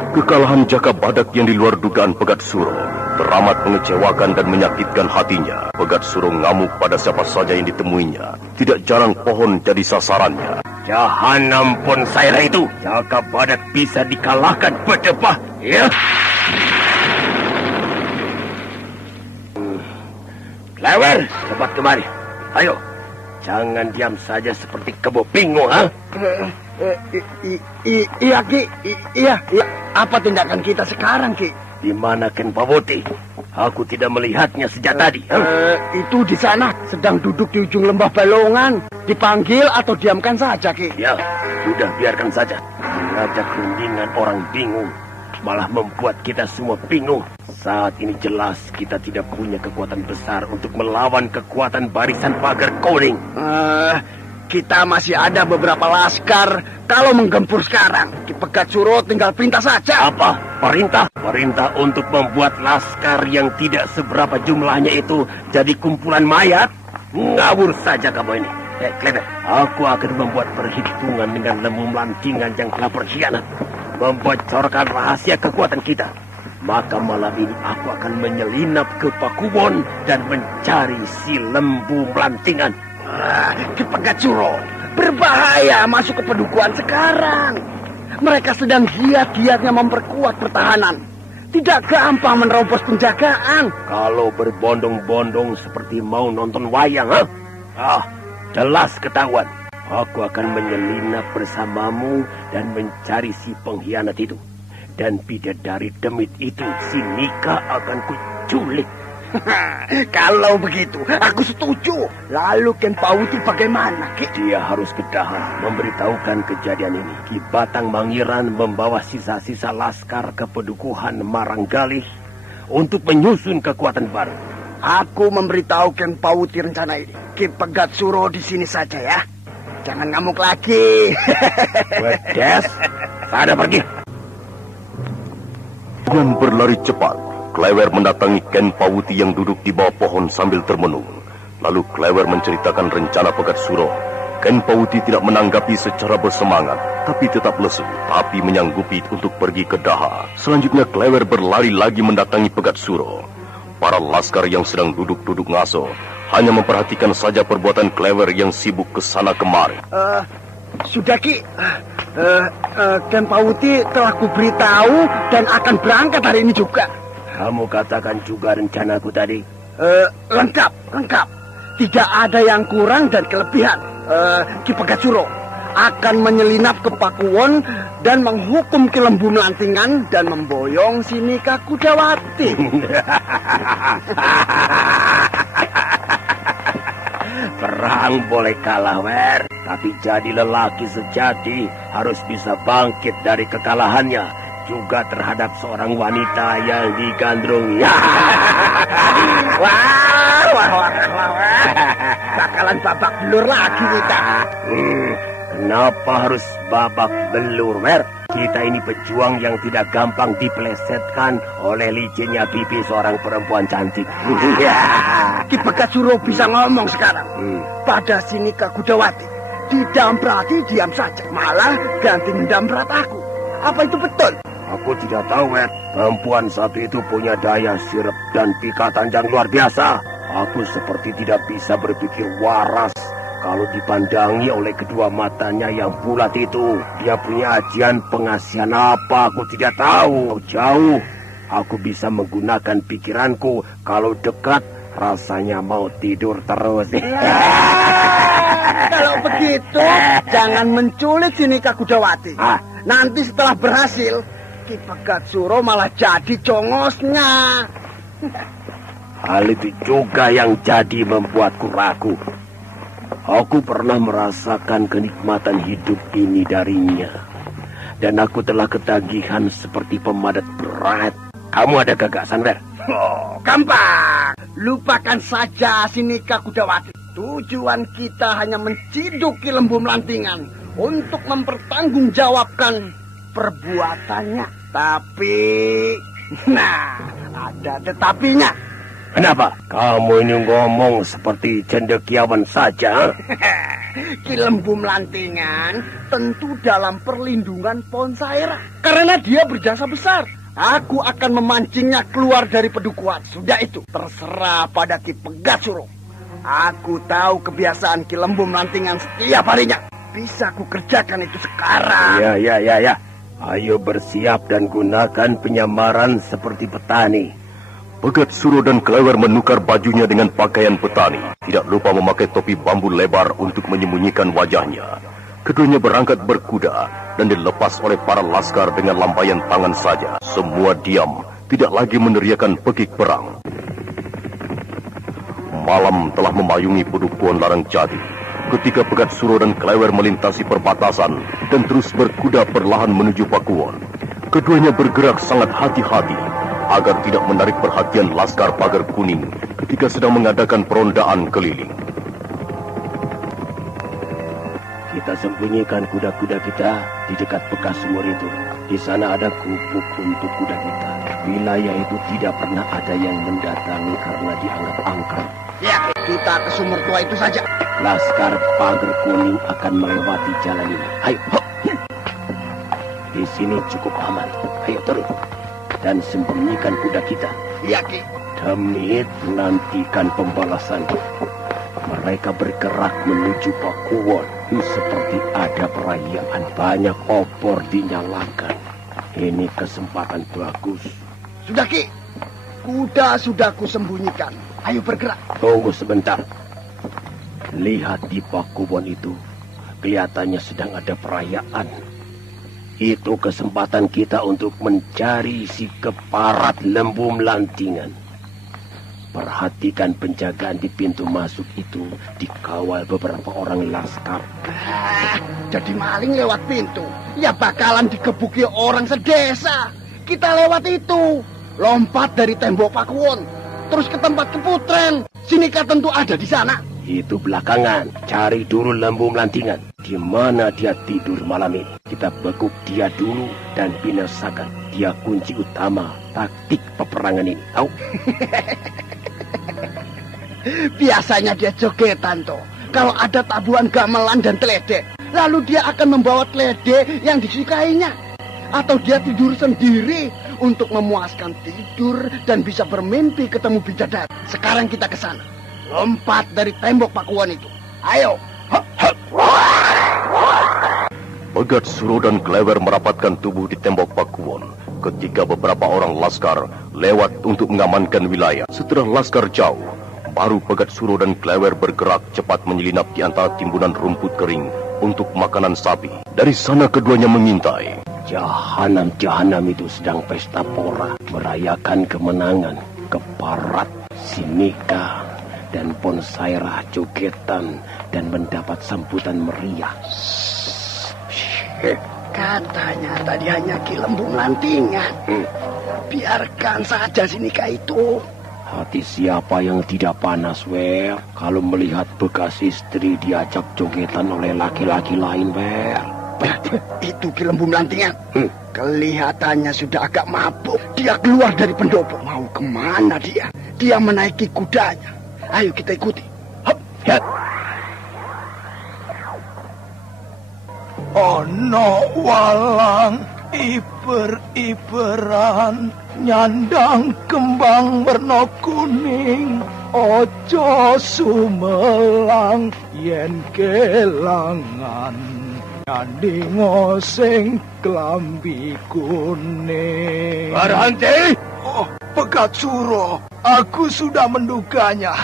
Kekalahan Jaka Badak yang di luar dugaan Pegat Suro teramat mengecewakan dan menyakitkan hatinya. Pegat Suro ngamuk pada siapa saja yang ditemuinya. Tidak jarang pohon jadi sasarannya. Jahanam pun saya itu. Jaka Badak bisa dikalahkan berdebah. Ya. Klewer, cepat kemari. Ayo. Jangan diam saja seperti kebo bingung, ha? Iya, Ki. Iya. Apa tindakan kita sekarang, Ki? Di mana Ken Pawuti? Aku tidak melihatnya sejak tadi. Itu di sana, sedang duduk di ujung lembah Balongan. Dipanggil atau diamkan saja, Ki? Ya, sudah biarkan saja. Mengajak rundingan orang bingung, malah membuat kita semua bingung. Saat ini jelas kita tidak punya kekuatan besar untuk melawan kekuatan barisan pagar kuning. Kita masih ada beberapa laskar. Kalau menggempur sekarang, Ki Pegat Suro tinggal perintah saja. Apa? Perintah? Perintah untuk membuat laskar yang tidak seberapa jumlahnya itu jadi kumpulan mayat? Ngawur saja kamu ini. Kleber, aku akan membuat perhitungan dengan Lembu Melantingan yang telah berkhianat, membocorkan rahasia kekuatan kita. Maka malam ini aku akan menyelinap ke Pakuwon dan mencari si Lembu Melantingan. Ki Pegat Suro, berbahaya masuk ke pedukuhan sekarang. Mereka sedang giat-giatnya memperkuat pertahanan. Tidak gampang menerobos penjagaan. Kalau berbondong-bondong seperti mau nonton wayang, jelas ketahuan. Aku akan menyelinap bersamamu dan mencari si pengkhianat itu. Dan bidadari demit itu, si Nika akan kuculik. Kalau begitu, aku setuju. Lalu Ken Pawuti bagaimana, Ki? Dia harus ke Daha memberitahukan kejadian ini. Ki Batang Mangiran membawa sisa-sisa laskar ke pedukuhan Maranggalih untuk menyusun kekuatan baru. Aku memberitahu Ken Pawuti rencana ini. Ki Pegat Suro di sini saja ya. Jangan ngamuk lagi. Wedes, sana pergi. Dengan berlari cepat, Klewer mendatangi Ken Pawuti yang duduk di bawah pohon sambil termenung. Lalu Klewer menceritakan rencana Pegat Suro. Ken Pawuti tidak menanggapi secara bersemangat, tapi tetap lesu, tapi menyanggupi untuk pergi ke Daha. Selanjutnya Klewer berlari lagi mendatangi Pegat Suro. Para laskar yang sedang duduk-duduk ngaso hanya memperhatikan saja perbuatan Klewer yang sibuk ke sana kemari. Sudah, Ki. Ken Pawuti telah kuberitahu dan akan berangkat hari ini juga. Kamu katakan juga rencanaku tadi? Lengkap. Tidak ada yang kurang dan kelebihan. Ki Pegat Suro akan menyelinap ke Pakuwon dan menghukum Ki Lembu Melantingan dan memboyong si Nika Kudawati. Perang boleh kalah, Wer. Tapi jadi lelaki sejati harus bisa bangkit dari kekalahannya. Juga terhadap seorang wanita yang digandrungi. Wah. Bakalan babak belur lagi kita. Kenapa harus babak belur, Wer? Kita ini pejuang yang tidak gampang dipelesetkan oleh licinnya pipi seorang perempuan cantik. Ki Begatsuro bisa ngomong sekarang. Pada Sinika Kudawati, didamprati diam saja, malah ganti mendamprat aku. Apa itu betul? Aku tidak tahu, Wet. Perempuan satu itu punya daya sirep dan pikatan yang luar biasa. Aku seperti tidak bisa berpikir waras kalau dipandangi oleh kedua matanya yang bulat itu. Dia punya ajian pengasihan apa, aku tidak tahu. Jauh, aku bisa menggunakan pikiranku. Kalau dekat, rasanya mau tidur terus. Kalau begitu, jangan menculik Sinika Kudawati. Nanti setelah berhasil, Ki Begatsuro malah jadi congosnya. Hal itu juga yang jadi membuatku ragu. Aku pernah merasakan kenikmatan hidup ini darinya. Dan aku telah ketagihan seperti pemadat berat. Kamu ada gagasan, Wer? Oh, gampang. Lupakan saja Sinika Kudawati. Tujuan kita hanya menciduk Ki Lembu Melantingan untuk mempertanggungjawabkan perbuatannya. Tapi, ada tetapinya. Kenapa? Kamu ini ngomong seperti cendekiawan saja. Ki Lembu Melantingan tentu dalam perlindungan Ponsaira. Karena dia berjasa besar. Aku akan memancingnya keluar dari Pedukuhan. Sudah itu, terserah pada Ki Begatsuro. Aku tahu kebiasaan Ki Lembu Melantingan setiap harinya. Bisa ku kerjakan itu sekarang. Ya. Ayo bersiap dan gunakan penyamaran seperti petani. Begatsuro dan Klewer menukar bajunya dengan pakaian petani. Tidak lupa memakai topi bambu lebar untuk menyembunyikan wajahnya. Keduanya berangkat berkuda dan dilepas oleh para laskar dengan lambaian tangan saja. Semua diam, tidak lagi meneriakan pekik perang. Malam telah memayungi Pedukuhan Larangjati ketika Begatsuro dan Klewer melintasi perbatasan dan terus berkuda perlahan menuju Pakuwon. Keduanya bergerak sangat hati-hati agar tidak menarik perhatian Laskar Pagar Kuning ketika sedang mengadakan perondaan keliling. Kita sembunyikan kuda-kuda kita di dekat bekas sumur itu. Di sana ada gubuk untuk kuda kita. Wilayah itu tidak pernah ada yang mendatangi karena dianggap angker. Ya, kita ke sumur tua itu saja. Laskar Pagar Kuning akan melewati jalan ini. Ayo, di sini cukup aman. Ayo turun dan sembunyikan kuda kita. Iya, Ki. Demi menantikan pembalasan. Mereka bergerak menuju Pakuwon. Seperti ada perayaan, banyak obor dinyalakan. Ini kesempatan bagus. Sudah, Ki. Kuda sudah kusembunyikan. Ayo bergerak. Tunggu sebentar. Lihat di Pakuwon itu. Kelihatannya sedang ada perayaan. Itu kesempatan kita untuk mencari si keparat Lembu Melantingan. Perhatikan penjagaan di pintu masuk itu dikawal beberapa orang laskar. Jadi maling lewat pintu. Ya bakalan digebuki orang sedesa. Kita lewat itu. Lompat dari tembok Pakuwon. Terus ke tempat keputren. Sinika tentu ada di sana. Itu belakangan. Cari dulu Lembu Melantingan. Di mana dia tidur malam ini. Kita bekuk dia dulu dan binasakan. Dia kunci utama taktik peperangan ini. Tahu? Biasanya dia jogetan toh. Kalau ada tabuhan gamelan dan teledek, lalu dia akan membawa teledek yang disukainya. Atau dia tidur sendiri untuk memuaskan tidur dan bisa bermimpi ketemu bidadari. Sekarang kita ke sana. Lompat dari tembok Pakuwon itu. Ayo. Begatsuro dan Klewer merapatkan tubuh di tembok Pakuwon ketika beberapa orang laskar lewat untuk mengamankan wilayah. Setelah laskar jauh, baru Begatsuro dan Klewer bergerak cepat menyelinap di antara timbunan rumput kering untuk makanan sapi. Dari sana keduanya mengintai. Jahanam itu sedang pesta pora, merayakan kemenangan. Keparat, Sinika, dan Ponsaira jogetan dan mendapat sambutan meriah. Katanya tadi hanya Ki Lembu Melantingan. Biarkan saja Sinika itu. Hati siapa yang tidak panas, Wer? Kalau melihat bekas istri diajak jogetan oleh laki-laki lain, Wer. Itu Ki Lembu Melantingan. Kelihatannya sudah agak mabuk. Dia keluar dari pendopo. Mau kemana dia? Dia menaiki kudanya. Ayo kita ikuti. Hop. Ono walang iber-iberan nyandang kembang warna kuning. Ojo sumelang yen kelangan nyandi ngoseng klambi kuning. Barhenti! Oh, Pegat Suro, aku sudah menduganya.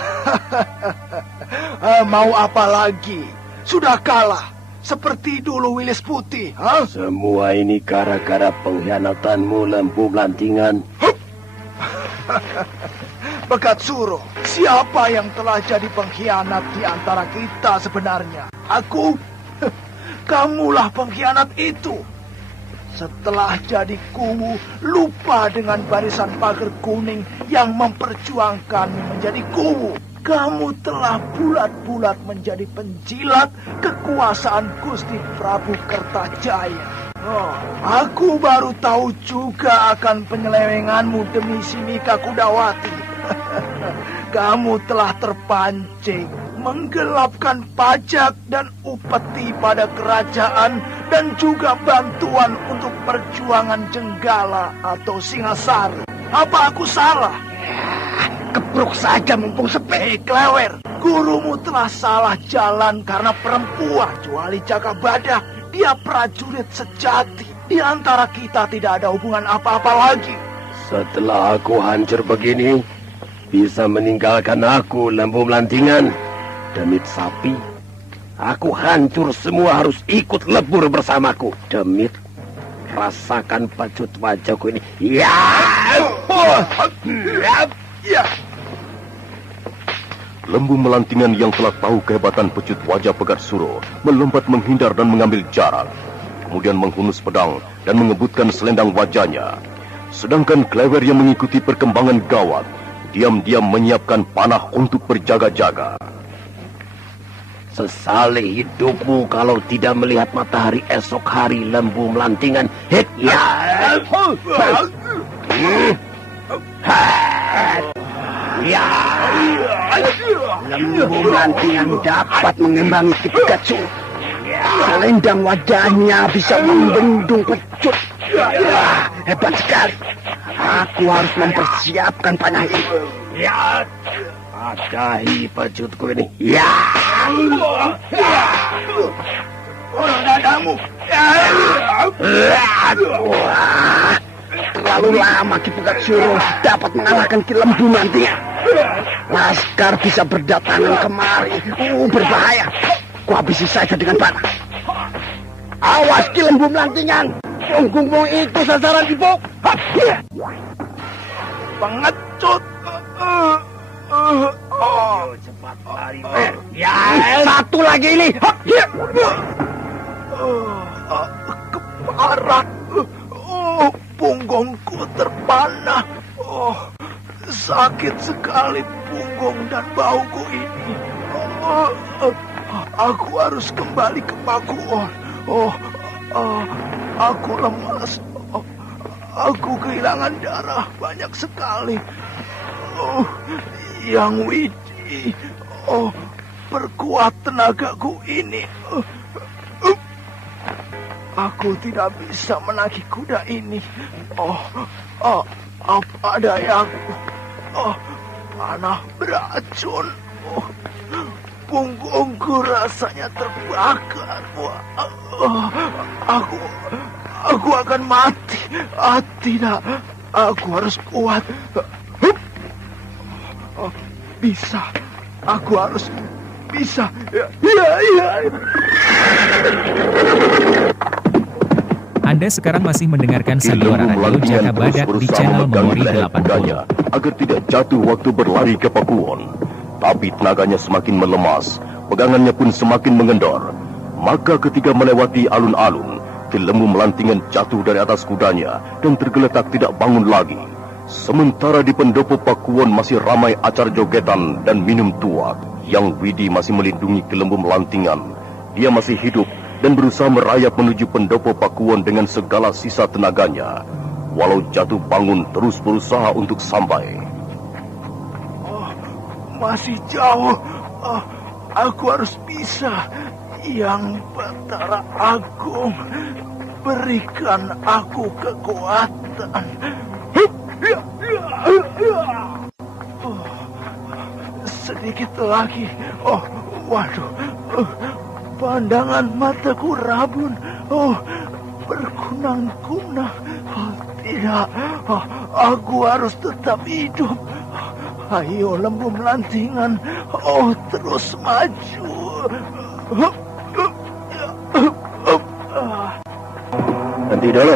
Mau apa lagi? Sudah kalah. Seperti dulu Wilis Putih, ha? Semua ini gara-gara pengkhianatanmu, Lembu Melantingan. Pegat Suro, siapa yang telah jadi pengkhianat di antara kita sebenarnya? Aku? Kamulah pengkhianat itu. Setelah jadi kuwu, lupa dengan barisan pagar kuning yang memperjuangkan menjadi kuwu. Kamu telah bulat-bulat menjadi penjilat kekuasaan Gusti Prabu Kertajaya. Aku baru tahu juga akan penyelewenganmu demi Sinika Kudawati. Kamu telah terpancing menggelapkan pajak dan upeti pada kerajaan dan juga bantuan untuk perjuangan Jenggala atau Singasari. Apa aku salah? Kepruk saja mumpung sepi. Klewer, gurumu telah salah jalan karena perempuan. Kecuali Jaka Badak, dia prajurit sejati. Di antara kita tidak ada hubungan apa-apa lagi. Setelah aku hancur begini, bisa meninggalkan aku, Lembu Melantingan? Demit sapi, aku hancur semua harus ikut lebur bersamaku. Demit, rasakan pacut wajahku ini. Ya! Ya! Lembu Melantingan yang telah tahu kehebatan pecut wajah Pegat Suro melompat menghindar dan mengambil jarak. Kemudian menghunus pedang dan mengebutkan selendang wajahnya. Sedangkan Klewer yang mengikuti perkembangan gawat, diam-diam menyiapkan panah untuk berjaga-jaga. Sesali hidupmu kalau tidak melihat matahari esok hari, Lembu Melantingan. Hit! Ya! Ya! Lembu Melantingan dapat mengimbangi Pegat Suro. Selendang wajahnya bisa membendung pecut. Hebat sekali. Aku harus mempersiapkan panah ini. Ya! Padahi pecutku ini. Ya! Orang dadamu. Terlalu lama Ki Pegat Suro dapat mengalahkan Ki Lembu Melantingan. Laskar bisa berdatangan kemari. Berbahaya. Kuhabisi saja dengan panah. Awas Ki Lembu Melantingan. Punggungmu itu sasaran ibu. Pengecut. Cepat lari. Ya, satu lagi ini. Keparat. Punggungku terpanah. Sakit sekali punggung dan bauku ini. Aku harus kembali ke Pakuwon. Aku lemas. Aku kehilangan darah banyak sekali. Yang Widi, perkuat tenagaku ini. Aku tidak bisa menagih kuda ini. Apa dayaku? Panah beracun. Punggungku rasanya terbakar. Aku akan mati. Tidak, aku harus kuat. Bisa, aku harus bisa. Ya. Anda sekarang masih mendengarkan sandiwara radio Jaka Badak di channel Memori 80. Agar tidak jatuh waktu berlari ke Pakuwon. Tapi tenaganya semakin melemas, pegangannya pun semakin mengendor. Maka ketika melewati alun-alun, Ki Lembu Melantingan jatuh dari atas kudanya dan tergeletak tidak bangun lagi. Sementara di pendopo Pakuwon masih ramai acara jogetan dan minum tuak. Yang Widi masih melindungi Ki Lembu Melantingan. Dia masih hidup dan berusaha merayap menuju pendopo Pakuwon dengan segala sisa tenaganya. Walau jatuh bangun terus berusaha untuk sampai. Masih jauh. Aku harus bisa. Yang Batara Agung, berikan aku kekuatan. Sedikit lagi. Waduh. Pandangan mataku rabun. Berkunang-kunang. Tidak. Aku harus tetap hidup. Ayo lembu melantingan. Terus maju. Nanti dulu.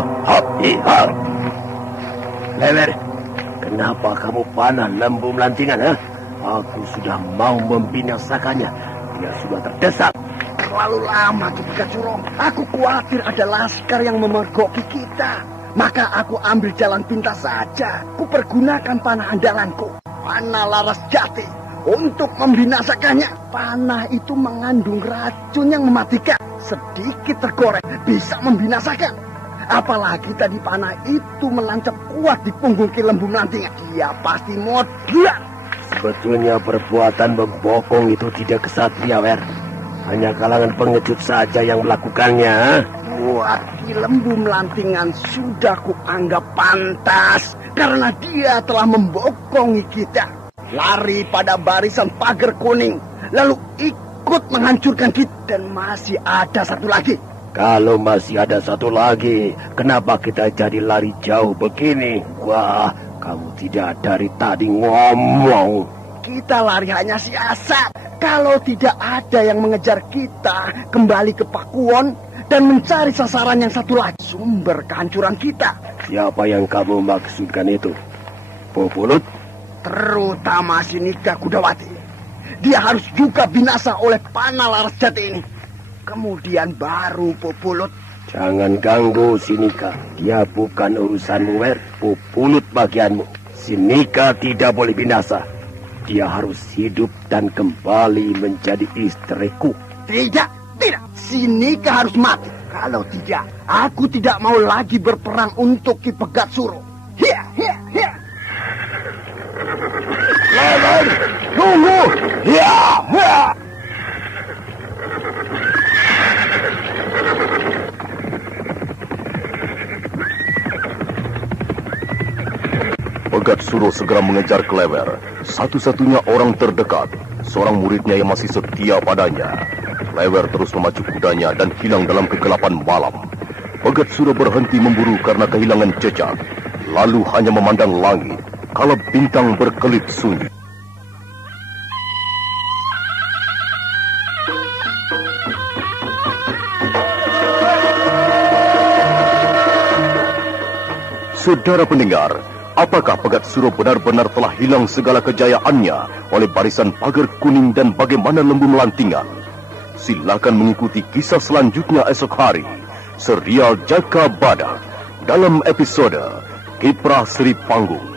Lewer, kenapa kamu panah lembu melantingan? Aku sudah mau membinasakannya. Dia sudah terdesak. Terlalu lama tuh Pegatsuro. Aku khawatir ada laskar yang memergoki kita. Maka aku ambil jalan pintas saja. Kupergunakan panah andalanku, panah laras jati, untuk membinasakannya. Panah itu mengandung racun yang mematikan. Sedikit tergoreng bisa membinasakan. Apalagi tadi panah itu menancap kuat di punggung Ki Lembu Melantingan. Dia pasti modal. Sebetulnya perbuatan membokong itu tidak kesatria, Wer. Hanya kalangan pengecut saja yang melakukannya. Buat Ki Lembu Melantingan sudah kuanggap pantas. Karena dia telah membokongi kita. Lari pada barisan pagar kuning. Lalu ikut menghancurkan kita. Dan masih ada satu lagi. Kalau masih ada satu lagi, kenapa kita jadi lari jauh begini? Wah, kamu tidak dari tadi ngomong. Kita lari hanya siasat. Kalau tidak ada yang mengejar kita, kembali ke Pakuwon dan mencari sasaran yang satu lagi. Sumber kehancuran kita. Siapa yang kamu maksudkan itu? Pupulut? Terutama si Nika Kudawati. Dia harus juga binasa oleh panah laras jati ini. Kemudian baru Pupulut. Jangan ganggu si Nika. Dia bukan urusanmu, Wer. Pupulut bagianmu. Si Nika tidak boleh binasa. Dia harus hidup dan kembali menjadi istriku. Tidak. Si Nika harus mati. Kalau tidak, aku tidak mau lagi berperang untuk Ki Pegatsuro. Hiya. Lewer, tunggu. Hiya. Pegatsuro segera mengejar Klewer, satu-satunya orang terdekat, seorang muridnya yang masih setia padanya. Klewer terus memacu kudanya dan hilang dalam kegelapan malam. Pegatsuro berhenti memburu karena kehilangan jejak, lalu hanya memandang langit, kala bintang berkelip sunyi. Saudara pendengar, apakah Pegatsuro benar-benar telah hilang segala kejayaannya oleh barisan pagar kuning dan bagaimana Lembu Melantingan? Silakan mengikuti kisah selanjutnya esok hari, serial Jaka Badak, dalam episode Kiprah Sri Panggung.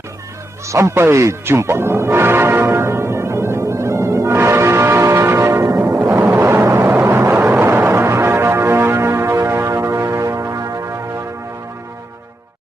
Sampai jumpa.